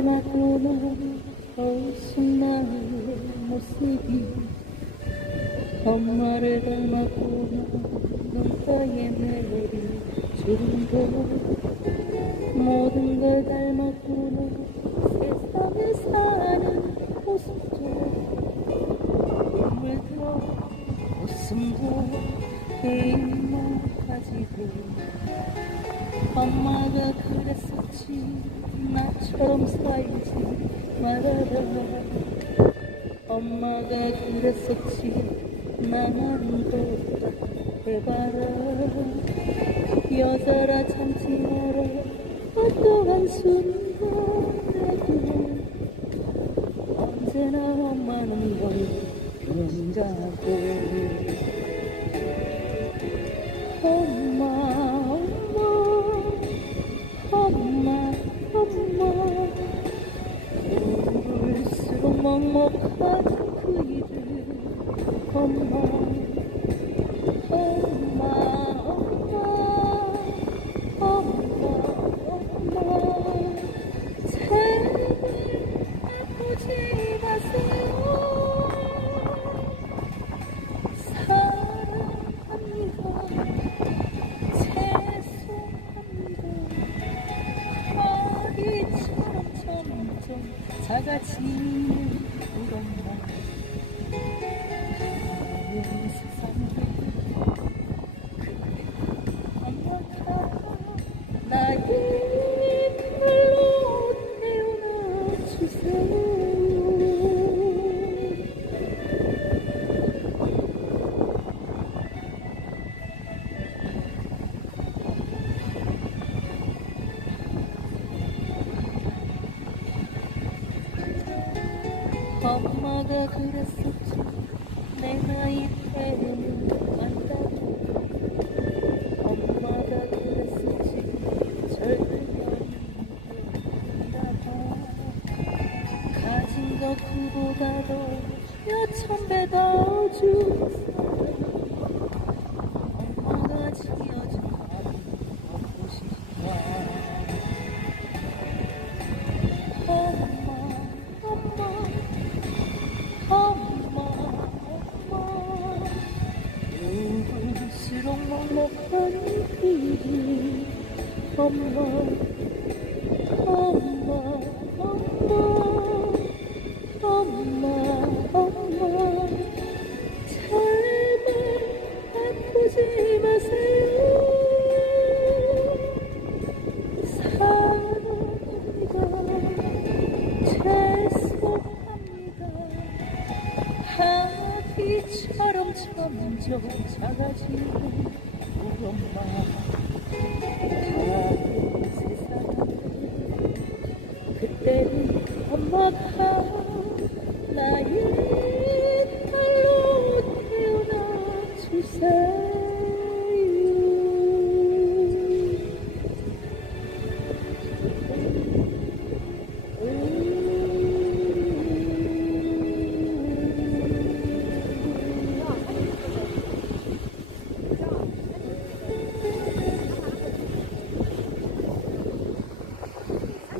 엄마를 닮았구나 어순 나의 모습이 엄마를 닮았구나. 눈가에 멜로디 주름도 모든 걸 닮았구나 세상에 사는 모습도 눈물도 웃음도 입맛까지도 엄마가 그랬었지. 나처럼 살지 말아라. 엄마가 그랬었지. 나는 똑같해봐라. 여자라 참지 마라. 어떠한 순간에도 언제나 엄마는 널 그런다고 먹먹한 그 이름 엄마 엄마 엄마 점 엄마가 그랬었지? 내 나이 때는 안다고. 엄마가 그랬었지? 절대 아니라고 가진 것 그보다도 몇천 배 더 주 먹먹한 일이 엄마 엄마 엄마 엄마 엄마 제발 아프지 마세요 사랑합니다 죄송합니다 아기처럼 점점 세상 그때는 엄마가 나의